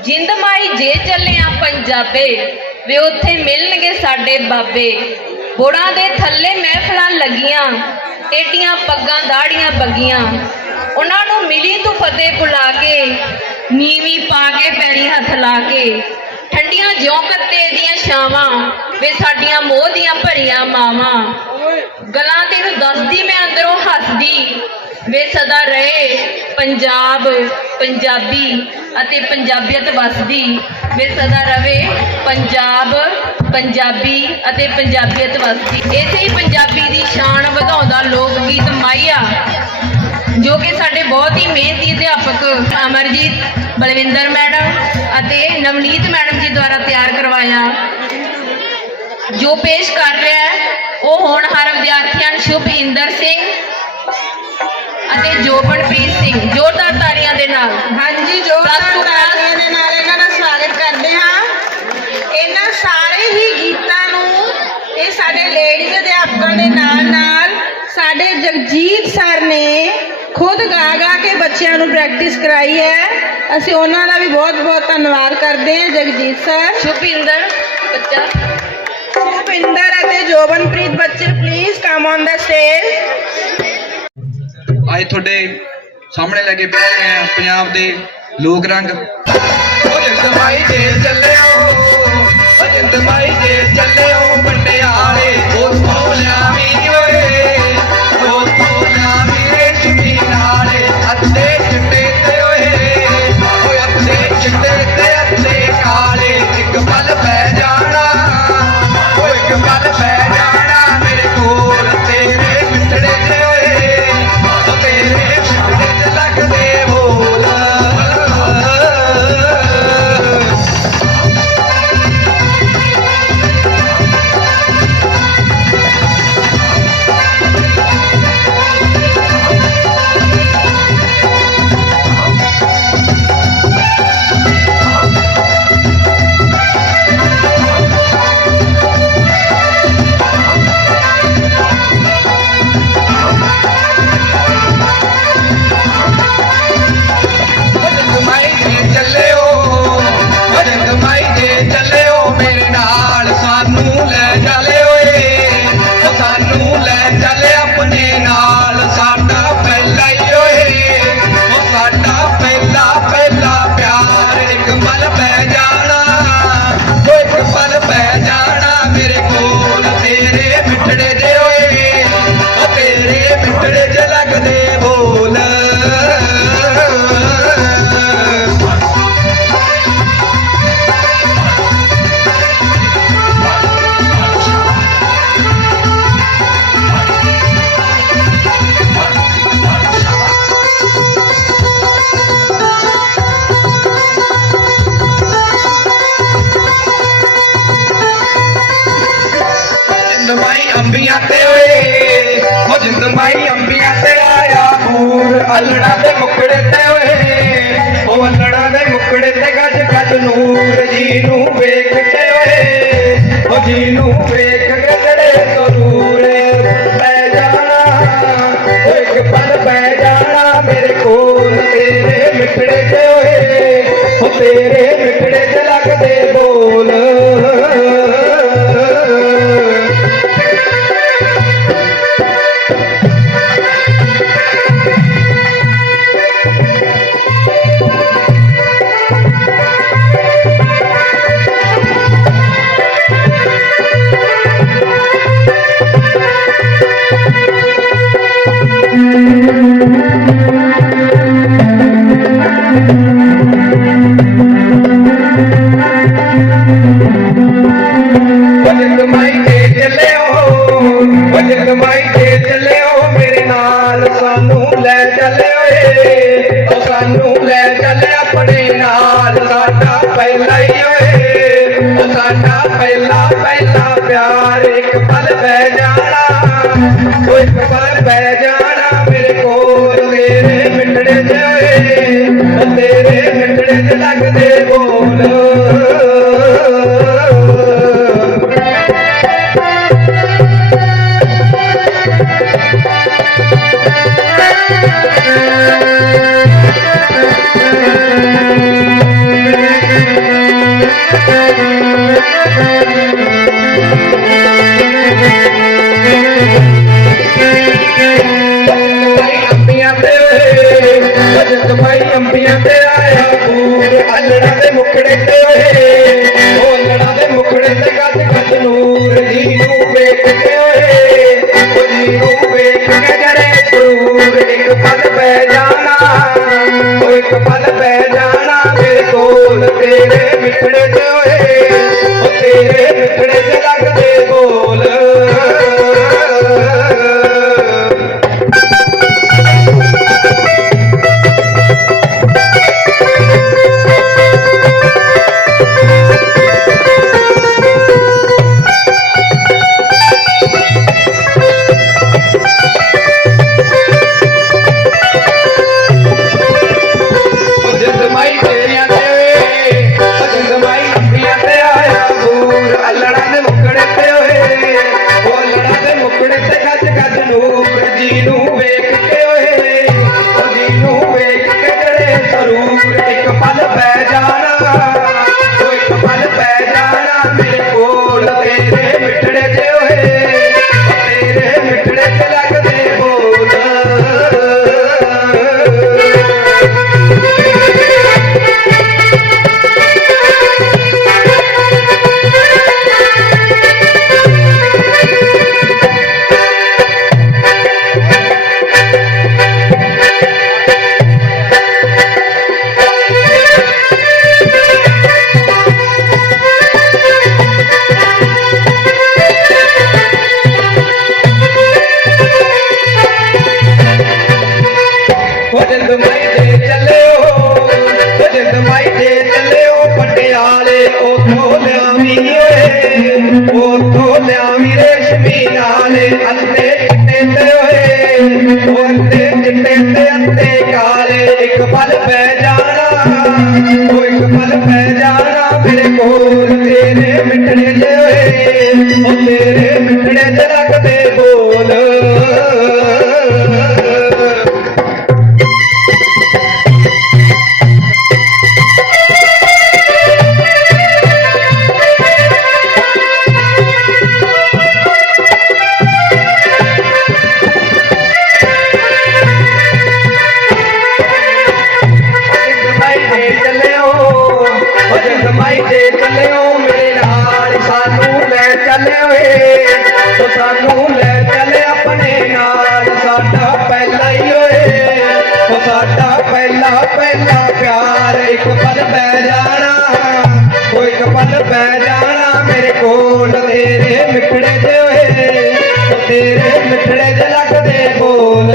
ਜਿੰਦ ਮਾਈ ਜੇ ਚੱਲਿਆ ਪੰਜਾਬੇ, ਵੇ ਉੱਥੇ ਮਿਲਣਗੇ ਸਾਡੇ ਬਾਬੇ। ਬੋੜਾਂ ਦੇ ਥੱਲੇ ਮਹਿਫਲਾਂ ਲੱਗੀਆਂ ਟੇਡੀਆਂ ਪੱਗਾਂ ਦਾੜੀਆਂ ਬੱਗੀਆਂ। ਉਹਨਾਂ ਨੂੰ ਮਿਲੀ ਤੂੰ ਫਤਿਹ ਬੁਲਾ ਕੇ, ਨੀਵੀਂ ਪਾ ਕੇ ਪੈਰੀ ਹੱਥ ਲਾ ਕੇ। ਠੰਡੀਆਂ ਜਿਉਂ ਕੱਤੇ ਦੀਆਂ ਛਾਵਾਂ, ਵੇ ਸਾਡੀਆਂ ਮੋਹ ਦੀਆਂ ਭਰੀਆਂ ਮਾਵਾਂ। ਗਲਾਂ ਤੈਨੂੰ ਦੱਸਦੀ ਮੈਂ ਅੰਦਰੋਂ ਹੱਸਦੀ। ਵੇ ਸਦਾ ਰਹੇ ਪੰਜਾਬ ਪੰਜਾਬੀ ਅਤੇ ਪੰਜਾਬੀਅਤ ਵਸਦੀ। ਵੇ ਸਦਾ ਰਵੇ ਪੰਜਾਬ ਪੰਜਾਬੀ ਅਤੇ ਪੰਜਾਬੀਅਤ ਵਸਦੀ। ਇਸੇ ਹੀ ਪੰਜਾਬੀ ਦੀ ਸ਼ਾਨ ਵਧਾਉਂਦਾ ਲੋਕ ਗੀਤ ਮਾਈਆ ਜੋ ਕਿ ਸਾਡੇ ਬਹੁਤ ਹੀ ਮਿਹਨਤੀ ਅਧਿਆਪਕ ਅਮਰਜੀਤ ਬਲਵਿੰਦਰ ਮੈਡਮ ਅਤੇ ਨਵਨੀਤ ਮੈਡਮ ਜੀ ਦੁਆਰਾ ਤਿਆਰ ਕਰਵਾਇਆ। ਜੋ ਪੇਸ਼ ਕਰ ਰਿਹਾ ਹੈ, ਉਹ ਹੋਣਹਾਰ ਵਿਦਿਆਰਥੀਆਂ ਸ਼ੁਭ ਇੰਦਰ ਸਿੰਘ ਅਤੇ ਜੋਬਨਪ੍ਰੀਤ ਸਿੰਘ ਜ਼ੋਰਦਾਰ ਤਾੜੀਆਂ ਦੇ ਨਾਲ। ਹਾਂਜੀ ਜੋ Plus two class। ਤਾਲੀਆਂ ਦੇ ਨਾਲ ਇਹਨਾਂ ਦਾ ਸਵਾਗਤ ਕਰਦੇ ਹਾਂ। ਇਹਨਾਂ ਸਾਰੇ ਹੀ ਗੀਤਾਂ ਨੂੰ ਇਹ ਸਾਡੇ ਲੇਡੀਜ਼ ਅਧਿਆਪਕਾਂ ਦੇ ਨਾਲ ਨਾਲ ਸਾਡੇ ਜਗਜੀਤ ਸਰ ਨੇ ਖੁਦ ਗਾ ਗਾ ਕੇ ਬੱਚਿਆਂ ਨੂੰ ਪ੍ਰੈਕਟਿਸ ਕਰਾਈ ਹੈ। ਅਸੀਂ ਉਹਨਾਂ ਦਾ ਵੀ ਬਹੁਤ ਬਹੁਤ ਧੰਨਵਾਦ ਕਰਦੇ ਹਾਂ ਜਗਜੀਤ ਸਰ ਸ਼ੁਭਿੰਦਰ ਬੱਚਾ। ਭੁਪਿੰਦਰ ਅਤੇ ਜੋਬਨਪ੍ਰੀਤ ਬੱਚੇ please come on the stage ਅੱਜ ਤੁਹਾਡੇ ਸਾਹਮਣੇ ਲੈ ਕੇ ਬੈਠੇ ਆ ਪੰਜਾਬ ਦੇ ਲੋਕ ਰੰਗ। ਉਹ ਜਿੰਦ ਮਾਈ ਚੱਲਿਓ ਤੇਰੇ ਮਿੱਠੜੇ ਦੇ ਓਏ ਉਹ ਤੇਰੇ ਮਿੱਠੜੇ ਚ ਲੱਗਦੇ ਬੋਲ ਅੰਬੀਆਂ ਤੇ ਓਏ ਹੋ ਜਿੰਦ ਮਾਈ ਅੰਬੀਆਂ ਤੇ ਆਇਆ ਨੂਰ ਅਲੜਾ ਦੇ ਮੁਕੜੇ ਤੇ ਓਏ, ਉਹ ਅਲੜਾ ਦੇ ਮੁਕੜੇ ਤੇ ਗੱਜ ਗੱਜ ਨੂਰ ਜੀ ਨੂੰ ਵੇਖ ਕੇ ਓਏ, ਉਹ ਜੀ ਨੂੰ ਵੇਖ ਕੇ ਜਿਹੜੇ ਤੋਂ ਦੂਰ ਪੈ ਜਾਣਾ, ਇੱਕ ਪਲ ਪੈ ਜਾਣਾ ਮੇਰੇ ਕੋਲ, ਤੇਰੇ ਮਿੱਠੜੇ ਤੇ ਓਏ, ਉਹ ਤੇਰੇ ਵਜਨ ਮਾਈ ਚੱਲਿਓ ਮੇਰੇ ਨਾਲ, ਸਾਨੂੰ ਲੈ ਚੱਲਿਓ ਏ। ਉਹ ਸਾਨੂੰ ਲੈ ਚੱਲ ਆਪਣੇ ਨਾਲ, ਸਾਡਾ ਪਹਿਲਾ ਹੀ ਓਏ ਉਹ ਸਾਡਾ ਪਹਿਲਾ ਪਹਿਲਾ ਪਿਆਰ, ਇੱਕ ਪਲ ਬਹਿ ਜਾਣਾ। ਉਹ ਪਲ ਬਹਿ ਜਾਣਾ। ਇੱਕ ਪਲ ਪੈ ਜਾਣਾ ਉਹ ਇੱਕ ਪਲ ਪੈ ਜਾਣਾ ਮੇਰੇ ਕੋਲ ਤੇਰੇ ਮਿੱਠੜੇ ਤੇ ਜਿੰਦ ਮਾਈ ਦੇ ਚੱਲਿਓ ਉਹ ਜਿੰਦ ਮਾਈ ਦੇ ਚੱਲਿਓ, ਪਟਿਆਲੇ ਉਥੋਂ ਲਿਆਵੀਂ ਓਏ, ਉਥੋਂ ਲਿਆਵੀਂ ਰੇਸ਼ਮੀ ਨਾਲੇ, ਅੱਤੇ ਚਿੱਟੇ ਤੇ ਓਏ, ਉਹ ਚਿੱਟੇ ਤੇ ਅੱਤੇ ਕਾਲੇ, ਇੱਕ ਪਲ ਪੈ ਜਾਣਾ, ਉਹ ਇੱਕ ਪਲ ਪੈ ਜਾਣਾ, ਮੇਰੇ ਕੋਲ ਤੇਰੇ ਮਿੱਠੜੇ ਜੇ ਓਏ, ਉਹ ਤੇਰੇ ਮਿੱਠੜੇ ਤੇ ਰੱਖਦੇ ਬੋਲ। ਲੈ ਚੱਲਿਓ ਏ ਸਾਨੂੰ ਲੈ ਚੱਲੇ ਆਪਣੇ ਨਾਲ। ਸਾਡਾ ਪਹਿਲਾ ਹੀ ਓਏ ਉਹ ਸਾਡਾ ਪਹਿਲਾ ਪਹਿਲਾ ਪਿਆਰ। ਇੱਕ ਪਲ ਪੈ ਜਾਣਾ ਉਹ ਇੱਕ ਪਲ ਪੈ ਜਾਣਾ ਮੇਰੇ ਕੋਲ। ਤੇਰੇ ਮਿੱਠੜੇ ਤੇ ਓਏ ਤੇਰੇ ਮਿੱਠੜੇ ਤੇ ਲੱਗਦੇ ਬੋਲ।